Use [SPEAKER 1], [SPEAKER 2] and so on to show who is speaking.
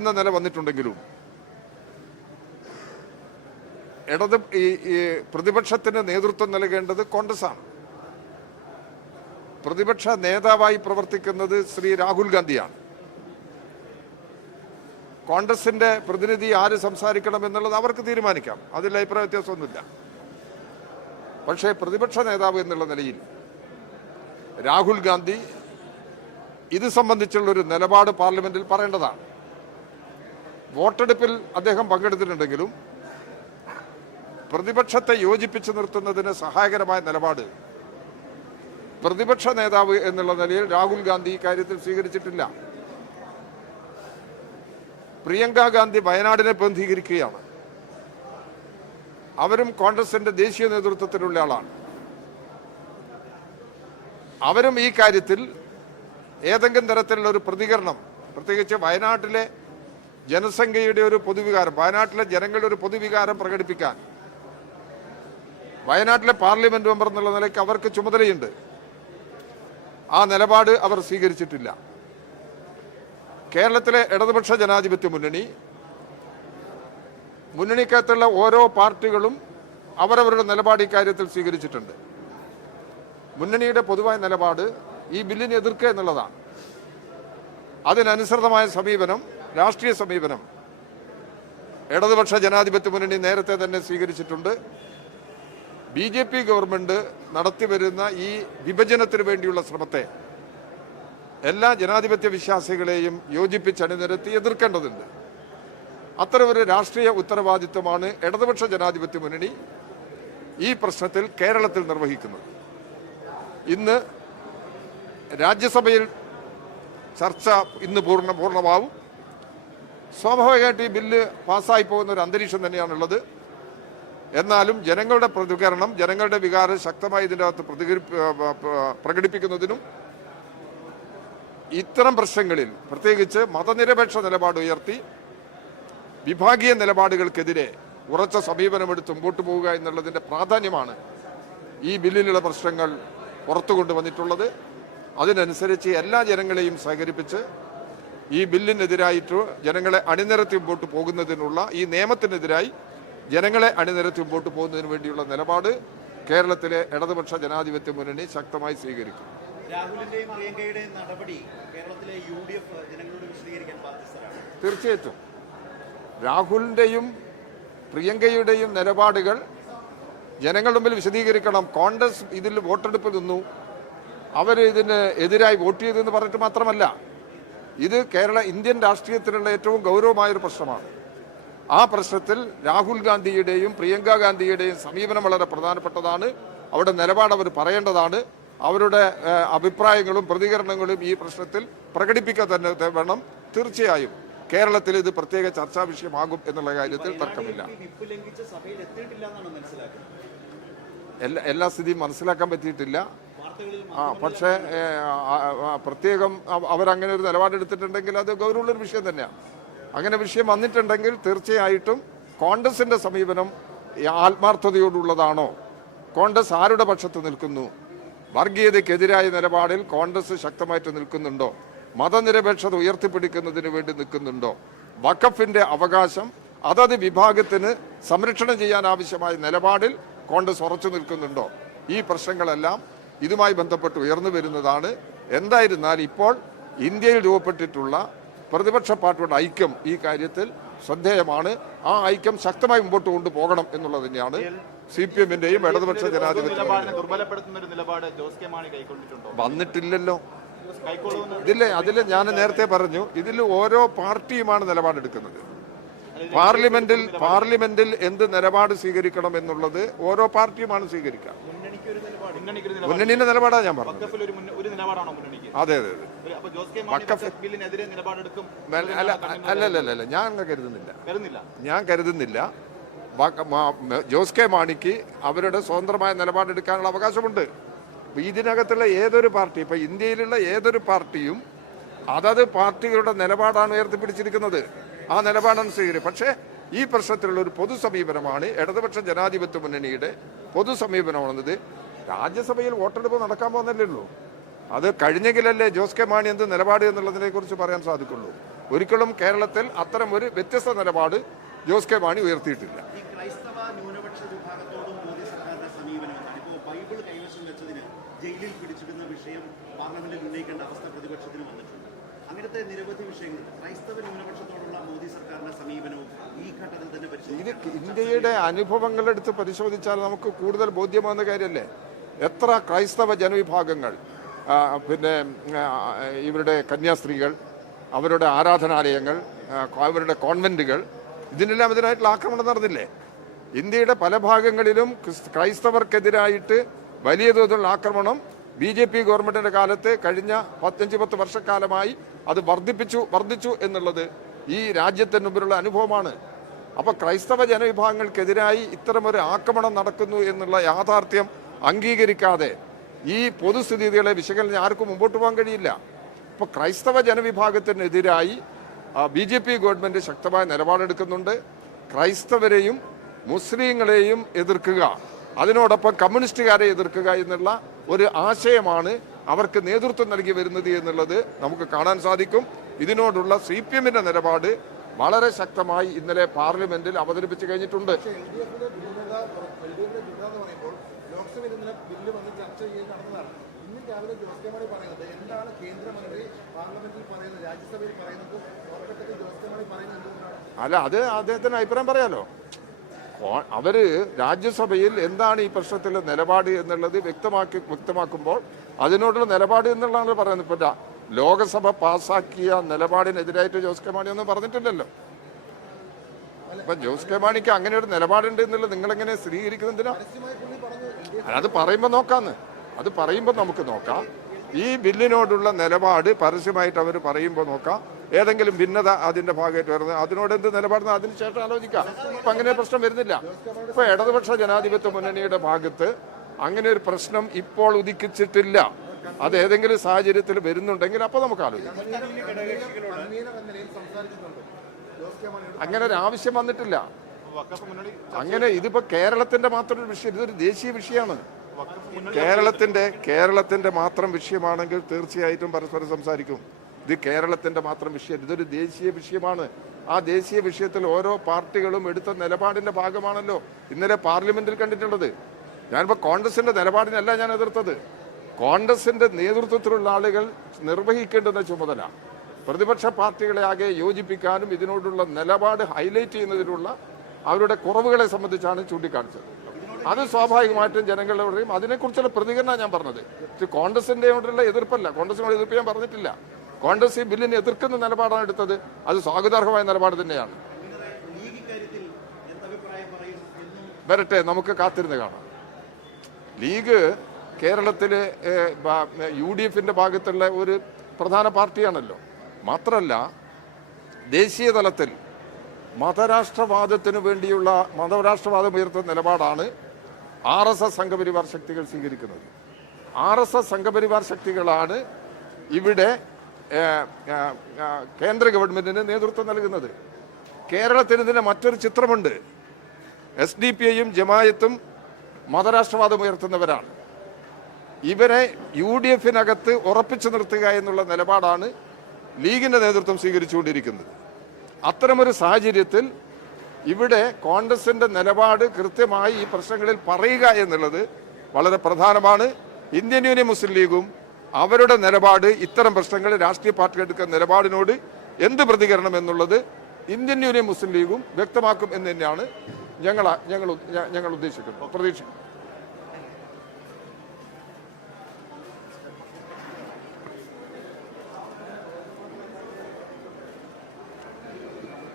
[SPEAKER 1] എന്ന നില വന്നിട്ടുണ്ടെങ്കിലും ഇടത് ഈ ഈ പ്രതിപക്ഷത്തിന് നേതൃത്വം നൽകേണ്ടത് കോൺഗ്രസ്സാണ്. പ്രതിപക്ഷ നേതാവായി പ്രവർത്തിക്കുന്നത് ശ്രീ രാഹുൽ ഗാന്ധിയാണ്. കോൺഗ്രസിന്റെ പ്രതിനിധി ആര് സംസാരിക്കണം എന്നുള്ളത് അവർക്ക് തീരുമാനിക്കാം. അതിൽ അഭിപ്രായ വ്യത്യാസമൊന്നുമില്ല. പക്ഷേ പ്രതിപക്ഷ നേതാവ് എന്നുള്ള നിലയിൽ രാഹുൽ ഗാന്ധി ഇത് സംബന്ധിച്ചുള്ള ഒരു നിലപാട് പാർലമെന്റിൽ പറയേണ്ടതാണ്. വോട്ടെടുപ്പിൽ അദ്ദേഹം പങ്കെടുത്തിട്ടുണ്ടെങ്കിലും പ്രതിപക്ഷത്തെ യോജിപ്പിച്ചു നിർത്തുന്നതിന് സഹായകരമായ നിലപാട് പ്രതിപക്ഷ നേതാവ് എന്നുള്ള നിലയിൽ രാഹുൽ ഗാന്ധി ഇക്കാര്യത്തിൽ സ്വീകരിച്ചിട്ടില്ല. പ്രിയങ്ക ഗാന്ധി വയനാടിനെ ബന്ധീകരിക്കുകയാണ്. അവരും കോൺഗ്രസിന്റെ ദേശീയ നേതൃത്വത്തിലുള്ള ആളാണ്. അവരും ഈ കാര്യത്തിൽ ഏതെങ്കിലും തരത്തിലുള്ള ഒരു പ്രതികരണം പ്രത്യേകിച്ച് വയനാട്ടിലെ ജനസംഖ്യയുടെ ഒരു പൊതുവികാരം വയനാട്ടിലെ ജനങ്ങളുടെ ഒരു പൊതുവികാരം പ്രകടിപ്പിക്കാൻ. വയനാട്ടിലെ പാർലമെന്റ് മെമ്പർ എന്നുള്ള നിലയ്ക്ക് അവർക്ക് ചുമതലയുണ്ട്. ആ നിലപാട് അവർ സ്വീകരിച്ചിട്ടില്ല. കേരളത്തിലെ ഇടതുപക്ഷ ജനാധിപത്യ മുന്നണി മുന്നണിക്കകത്തുള്ള ഓരോ പാർട്ടികളും അവരവരുടെ നിലപാട് ഇക്കാര്യത്തിൽ സ്വീകരിച്ചിട്ടുണ്ട്. മുന്നണിയുടെ പൊതുവായ നിലപാട് ഈ ബില്ലിനെ എതിർക്കുക എന്നുള്ളതാണ്. അതിനനുസൃതമായ സമീപനം രാഷ്ട്രീയ സമീപനം. ഇടതുപക്ഷ ജനാധിപത്യ മുന്നണി നേരത്തെ തന്നെ സ്വീകരിച്ചിട്ടുണ്ട്. ബി ജെ പി ഗവൺമെന്റ് നടത്തിവരുന്ന ഈ വിഭജനത്തിന് വേണ്ടിയുള്ള ശ്രമത്തെ എല്ലാ ജനാധിപത്യ വിശ്വാസികളെയും യോജിപ്പിച്ച് അണിനിരത്തി എതിർക്കേണ്ടതുണ്ട്. അത്തരമൊരു രാഷ്ട്രീയ ഉത്തരവാദിത്വമാണ് ഇടതുപക്ഷ ജനാധിപത്യ മുന്നണി ഈ പ്രശ്നത്തിൽ കേരളത്തിൽ നിർവഹിക്കുന്നത്. ഇന്ന് രാജ്യസഭയിൽ ചർച്ച ഇന്ന് പൂർണ പൂർണമാവും. സ്വാഭാവികമായിട്ട് ഈ ബില്ല് പാസ്സായി പോകുന്ന ഒരു അന്തരീക്ഷം തന്നെയാണുള്ളത്. എന്നാലും ജനങ്ങളുടെ പ്രതികരണം ജനങ്ങളുടെ വികാരം ശക്തമായി ഇതിന്റെ അകത്ത് പ്രതികരി പ്രകടിപ്പിക്കുന്നതിനും ഇത്തരം പ്രശ്നങ്ങളിൽ പ്രത്യേകിച്ച് മതനിരപേക്ഷ നിലപാട് ഉയർത്തി വിഭാഗീയ നിലപാടുകൾക്കെതിരെ ഉറച്ച സമീപനമെടുത്ത് മുമ്പോട്ട് പോവുക എന്നുള്ളതിന്റെ പ്രാധാന്യമാണ് ഈ ബില്ലിലുള്ള പ്രശ്നങ്ങൾ പുറത്തു കൊണ്ടുവന്നിട്ടുള്ളത് അതിനനുസരിച്ച് എല്ലാ ജനങ്ങളെയും സഹകരിപ്പിച്ച് ഈ ബില്ലിനെതിരായിട്ട് ജനങ്ങളെ അണിനിരത്തി മുമ്പോട്ട് പോകുന്നതിനുള്ള ഈ നിയമത്തിനെതിരായി ജനങ്ങളെ അണിനിരത്തി മുമ്പോട്ട് പോകുന്നതിന് വേണ്ടിയുള്ള നിലപാട് കേരളത്തിലെ ഇടതുപക്ഷ ജനാധിപത്യ മുന്നണി ശക്തമായി സ്വീകരിക്കും.
[SPEAKER 2] രാഹുലിന്റെയും പ്രിയങ്കയുടെയും നടപടി കേരളത്തിലെ യു ഡി എഫ് ജനങ്ങളോട് വിശദീകരിക്കാൻ ബാധ്യസ്ഥരാണ്.
[SPEAKER 1] തീർച്ചയായിട്ടും. രാഹുലിന്റെയും പ്രിയങ്കയുടെയും നിലപാടുകൾ ജനങ്ങളുടെ മുമ്പിൽ വിശദീകരിക്കണം. കോൺഗ്രസ് ഇതിൽ വോട്ടെടുപ്പ് നിന്നു. അവർ ഇതിന് എതിരായി വോട്ട് ചെയ്തു എന്ന് പറഞ്ഞിട്ട് മാത്രമല്ല ഇത് കേരള ഇന്ത്യൻ രാഷ്ട്രീയത്തിലുള്ള ഏറ്റവും ഗൗരവമായൊരു പ്രശ്നമാണ്. ആ പ്രശ്നത്തിൽ രാഹുൽ ഗാന്ധിയുടെയും പ്രിയങ്ക ഗാന്ധിയുടെയും സമീപനം വളരെ പ്രധാനപ്പെട്ടതാണ്. അവിടെ നിലപാട് അവർ പറയേണ്ടതാണ്. അവരുടെ അഭിപ്രായങ്ങളും പ്രതികരണങ്ങളും ഈ പ്രശ്നത്തിൽ പ്രകടിപ്പിക്കാൻ തന്നെ വേണം. തീർച്ചയായും കേരളത്തിൽ ഇത് പ്രത്യേക ചർച്ചാ വിഷയമാകും എന്നുള്ള കാര്യത്തിൽ തർക്കമില്ല. എല്ലാ എല്ലാ സ്ഥിതിയും മനസ്സിലാക്കാൻ പറ്റിയിട്ടില്ല. ആ പക്ഷേ പ്രത്യേകം അവ- അവരങ്ങനെ ഒരു നിലപാടെടുത്തിട്ടുണ്ടെങ്കിൽ അത് ഗൗരവമുള്ളൊരു വിഷയം തന്നെയാണ് അങ്ങനെ വിഷയം വന്നിട്ടുണ്ടെങ്കിൽ തീർച്ചയായിട്ടും കോൺഗ്രസിന്റെ സമീപനം ആത്മാർത്ഥതയോടുള്ളതാണോ? കോൺഗ്രസ് ആരുടെ പക്ഷത്ത് നിൽക്കുന്നു? വർഗീയതയ്ക്കെതിരായ നിലപാടിൽ കോൺഗ്രസ് ശക്തമായിട്ട് നിൽക്കുന്നുണ്ടോ? മതനിരപേക്ഷത ഉയർത്തിപ്പിടിക്കുന്നതിന് വേണ്ടി നിൽക്കുന്നുണ്ടോ? വഖഫിന്റെ അവകാശം അതത് വിഭാഗത്തിന് സംരക്ഷണം ചെയ്യാൻ ആവശ്യമായ നിലപാടിൽ കോൺഗ്രസ് ഉറച്ചു നിൽക്കുന്നുണ്ടോ? ഈ പ്രശ്നങ്ങളെല്ലാം ഇതുമായി ബന്ധപ്പെട്ട് ഉയർന്നു വരുന്നതാണ്. എന്തായിരുന്നാൽ ഇപ്പോൾ ഇന്ത്യയിൽ രൂപപ്പെട്ടിട്ടുള്ള പ്രതിപക്ഷ പാർട്ടിയുടെ ഐക്യം ഈ കാര്യത്തിൽ ശ്രദ്ധേയമാണ്. ആ ഐക്യം ശക്തമായി മുമ്പോട്ട് കൊണ്ടുപോകണം എന്നുള്ളത് തന്നെയാണ് സി പി എമ്മിന്റെയും ഇടതുപക്ഷ ജനാധിപത്യ വന്നിട്ടില്ലല്ലോ. ഇതിലെ അതിൽ ഞാൻ നേരത്തെ പറഞ്ഞു. ഇതിൽ ഓരോ പാർട്ടിയുമാണ് നിലപാടെടുക്കുന്നത്. പാർലമെന്റിൽ പാർലമെന്റിൽ എന്ത് നിലപാട് സ്വീകരിക്കണം എന്നുള്ളത് ഓരോ പാർട്ടിയുമാണ് സ്വീകരിക്കുക. മുന്നണിയുടെ നിലപാടാണ് ഞാൻ പറഞ്ഞത്. അതെ അതെ അല്ല അല്ല അല്ല ഞാൻ അങ്ങനെ കരുതുന്നില്ല? ഞാൻ കരുതുന്നില്ല. ജോസ് കെ മാണിക്ക് അവരുടെ സ്വതന്ത്രമായ നിലപാടെടുക്കാനുള്ള അവകാശമുണ്ട്. ഇതിനകത്തുള്ള ഏതൊരു പാർട്ടി ഇപ്പൊ ഇന്ത്യയിലുള്ള ഏതൊരു പാർട്ടിയും അതത് പാർട്ടികളുടെ നിലപാടാണ് ഉയർത്തിപ്പിടിച്ചിരിക്കുന്നത്. ആ നിലപാടാണ് സ്വീകരിക്കുക പക്ഷേ ഈ പ്രശ്നത്തിലുള്ള ഒരു പൊതു സമീപനമാണ് ഇടതുപക്ഷ ജനാധിപത്യ മുന്നണിയുടെ പൊതു സമീപനമാണെന്നത് രാജ്യസഭയിൽ വോട്ടെടുപ്പ് നടക്കാൻ പോകുന്നല്ലേ ഉള്ളൂ. അത് കഴിഞ്ഞെങ്കിലല്ലേ ജോസ് കെ മാണി എന്ത് നിലപാട് എന്നുള്ളതിനെ കുറിച്ച് പറയാൻ സാധിക്കുള്ളൂ. ഒരിക്കലും കേരളത്തിൽ അത്തരം ഒരു വ്യത്യസ്ത നിലപാട് ജോസ് കെ മാണി ഉയർത്തിയിട്ടില്ല.
[SPEAKER 2] ജയിലിൽ പിടിച്ചിടുന്ന വിഷയം പാർലമെന്റിൽ ഉന്നയിക്കേണ്ട അവസ്ഥ പ്രതിപക്ഷത്തിന് വന്നിട്ടുണ്ട്. അങ്ങനത്തെ നിരവധി വിഷയങ്ങൾ ക്രൈസ്തവ ന്യൂനപക്ഷത്തോടുള്ള മോദി സർക്കാരിന്റെ സമീപനവും ഈ ഘട്ടത്തിൽ തന്നെ
[SPEAKER 1] ഇത് ഇന്ത്യയുടെ അനുഭവങ്ങളെടുത്ത് പരിശോധിച്ചാൽ നമുക്ക് കൂടുതൽ ബോധ്യമാകുന്ന കാര്യമല്ലേ? എത്ര ക്രൈസ്തവ ജനവിഭാഗങ്ങൾ പിന്നെ ഇവരുടെ കന്യാസ്ത്രീകൾ അവരുടെ ആരാധനാലയങ്ങൾ അവരുടെ കോൺവെന്റുകൾ ഇതിനെല്ലാം ഇതിനായിട്ടുള്ള ആക്രമണം നടന്നില്ലേ? ഇന്ത്യയുടെ പല ഭാഗങ്ങളിലും ക്രൈസ്തവർക്കെതിരായിട്ട് വലിയ തോതിലുള്ള ആക്രമണം ബി ജെ പി ഗവൺമെന്റിന്റെ കാലത്ത് കഴിഞ്ഞ പത്തഞ്ച് പത്ത് വർഷക്കാലമായി അത് വർദ്ധിപ്പിച്ചു വർദ്ധിച്ചു എന്നുള്ളത് ഈ രാജ്യത്തിന് മുമ്പിലുള്ള അനുഭവമാണ്. അപ്പൊ ക്രൈസ്തവ ജനവിഭാഗങ്ങൾക്കെതിരായി ഇത്തരമൊരു ആക്രമണം നടക്കുന്നു എന്നുള്ള യാഥാർത്ഥ്യം അംഗീകരിക്കാതെ ഈ പൊതുസ്ഥിതികളെ വിശകലനം ആർക്കും മുമ്പോട്ട് പോകാൻ കഴിയില്ല. ഇപ്പൊ ക്രൈസ്തവ ജനവിഭാഗത്തിനെതിരായി ബി ജെ പി ഗവൺമെന്റ് ശക്തമായ നിലപാടെടുക്കുന്നുണ്ട്. ക്രൈസ്തവരെയും മുസ്ലിങ്ങളെയും എതിർക്കുക അതിനോടൊപ്പം കമ്മ്യൂണിസ്റ്റുകാരെ എതിർക്കുക എന്നുള്ള ഒരു ആശയമാണ് അവർക്ക് നേതൃത്വം നൽകി വരുന്നത് എന്നുള്ളത് നമുക്ക് കാണാൻ സാധിക്കും. ഇതിനോടുള്ള സി പി എമ്മിന്റെ നിലപാട് വളരെ ശക്തമായി ഇന്നലെ പാർലമെന്റിൽ അവതരിപ്പിച്ചു കഴിഞ്ഞിട്ടുണ്ട്.
[SPEAKER 3] രാവിലെ ജോസ് കെ മാണി പറയുന്നത് എന്താണ് കേന്ദ്രമന്ത്രി പാർലമെന്റിൽ പറയുന്നത് രാജ്യസഭയിൽ പറയുന്നത്
[SPEAKER 1] അല്ല അത് അദ്ദേഹത്തിന് അഭിപ്രായം പറയാലോ. അവർ രാജ്യസഭയിൽ എന്താണ് ഈ പ്രശ്നത്തിലെ നിലപാട് എന്നുള്ളത് വ്യക്തമാക്കി വ്യക്തമാക്കുമ്പോൾ അതിനോടുള്ള നിലപാട് എന്നുള്ളതാണ് പറയുന്നത്. ഇപ്പം ലോകസഭ പാസാക്കിയ നിലപാടിനെതിരായിട്ട് ജോസ് കെ മാണി ഒന്നും പറഞ്ഞിട്ടില്ലല്ലോ. അപ്പൊ ജോസ് കെ മാണിക്ക് അങ്ങനെ ഒരു നിലപാടുണ്ട് എന്നുള്ളത് നിങ്ങളെങ്ങനെ സ്ഥിരീകരിക്കുന്നതിനാ?
[SPEAKER 3] പറഞ്ഞു എൽ ഡി
[SPEAKER 1] അത് പറയുമ്പോൾ നോക്കാന്ന്. അത് പറയുമ്പോൾ നമുക്ക് നോക്കാം. ഈ ബില്ലിനോടുള്ള നിലപാട് പരസ്യമായിട്ട് അവർ പറയുമ്പോൾ നോക്കാം. ഏതെങ്കിലും ഭിന്നത അതിന്റെ ഭാഗമായിട്ട് വരുന്നത്. അതിനോട് എന്ത് നിലപാടെന്ന് അതിന് ശേഷം ആലോചിക്കാം. അപ്പൊ അങ്ങനെ പ്രശ്നം വരുന്നില്ല. ഇപ്പൊ ഇടതുപക്ഷ ജനാധിപത്യ മുന്നണിയുടെ ഭാഗത്ത് അങ്ങനെ ഒരു പ്രശ്നം ഇപ്പോൾ ഉദിക്കിച്ചിട്ടില്ല. അത് ഏതെങ്കിലും സാഹചര്യത്തിൽ വരുന്നുണ്ടെങ്കിൽ അപ്പൊ നമുക്ക് ആലോചിക്കാം. അങ്ങനെ ഒരു ആവശ്യം വന്നിട്ടില്ല. അങ്ങനെ ഇതിപ്പോ കേരളത്തിന്റെ മാത്രം ഒരു വിഷയം. ഇതൊരു ദേശീയ വിഷയമാണ്. കേരളത്തിന്റെ കേരളത്തിന്റെ മാത്രം വിഷയമാണെങ്കിൽ തീർച്ചയായിട്ടും പരസ്പരം സംസാരിക്കും. ഇത് കേരളത്തിന്റെ മാത്രം വിഷയം ഇതൊരു ദേശീയ വിഷയമാണ്. ആ ദേശീയ വിഷയത്തിൽ ഓരോ പാർട്ടികളും എടുത്ത നിലപാടിന്റെ ഭാഗമാണല്ലോ ഇന്നലെ പാർലമെന്റിൽ കണ്ടിട്ടുള്ളത്. ഞാനിപ്പോൾ കോൺഗ്രസിന്റെ നിലപാടിനല്ല ഞാൻ എതിർത്തത്. കോൺഗ്രസിന്റെ നേതൃത്വത്തിലുള്ള ആളുകൾ നിർവഹിക്കേണ്ടുന്ന ചുമതല. പ്രതിപക്ഷ പാർട്ടികളെ ആകെ യോജിപ്പിക്കാനും ഇതിനോടുള്ള നിലപാട് ഹൈലൈറ്റ് ചെയ്യുന്നതിനുള്ള അവരുടെ കുറവുകളെ സംബന്ധിച്ചാണ് ചൂണ്ടിക്കാണിച്ചത്. അത് സ്വാഭാവികമായിട്ടും ജനങ്ങളുടെ പറയും അതിനെക്കുറിച്ചുള്ള പ്രതികരണം ഞാൻ പറഞ്ഞത്. കോൺഗ്രസിന്റെ കൊണ്ടുള്ള എതിർപ്പല്ല. കോൺഗ്രസിനോട് എതിർപ്പ് ഞാൻ പറഞ്ഞിട്ടില്ല. കോൺഗ്രസ് ഈ ബില്ലിനെ എതിർക്കുന്ന നിലപാടാണ് എടുത്തത്. അത് സ്വാഗതാർഹമായ നിലപാട് തന്നെയാണ്. വരട്ടെ നമുക്ക് കാത്തിരുന്ന് കാണാം. ലീഗ് കേരളത്തിലെ യു ഡി എഫിന്റെ ഭാഗത്തുള്ള ഒരു പ്രധാന പാർട്ടിയാണല്ലോ. മാത്രമല്ല ദേശീയ തലത്തിൽ മതരാഷ്ട്രവാദത്തിനു വേണ്ടിയുള്ള മതരാഷ്ട്രവാദം ഉയർത്തുന്ന നിലപാടാണ് ആർ എസ് എസ് സംഘപരിവാർ ശക്തികൾ സ്വീകരിക്കുന്നത്. ആർ എസ് എസ് സംഘപരിവാർ ശക്തികളാണ് ഇവിടെ കേന്ദ്ര ഗവൺമെന്റിന് നേതൃത്വം നൽകുന്നത്. കേരളത്തിന് ഇതിന് മറ്റൊരു ചിത്രമുണ്ട്. എസ് ഡി പി ഐയും ജമായത്തും മതരാഷ്ട്രവാദം ഉയർത്തുന്നവരാണ്. ഇവരെ യു ഡി എഫിനകത്ത് ഉറപ്പിച്ചു നിർത്തുക എന്നുള്ള നിലപാടാണ് ലീഗിന്റെ നേതൃത്വം സ്വീകരിച്ചുകൊണ്ടിരിക്കുന്നത്. അത്തരമൊരു സാഹചര്യത്തിൽ ഇവിടെ കോൺഗ്രസിന്റെ നിലപാട് കൃത്യമായി ഈ പ്രശ്നങ്ങളിൽ പറയുക എന്നുള്ളത് വളരെ പ്രധാനമാണ്. ഇന്ത്യൻ യൂണിയൻ മുസ്ലിം ലീഗും അവരുടെ നിലപാട് ഇത്തരം പ്രശ്നങ്ങളിൽ രാഷ്ട്രീയ പാർട്ടികൾ എടുക്കുന്ന നിലപാടിനോട് എന്ത് പ്രതികരണം എന്നുള്ളത് ഇന്ത്യൻ യൂണിയൻ മുസ്ലിം ലീഗും വ്യക്തമാക്കും എന്ന് തന്നെയാണ് ഞങ്ങൾ ഞങ്ങൾ ഞങ്ങൾ ഉദ്ദേശിക്കുന്നത് പ്രതീക്ഷിക്കുന്നത്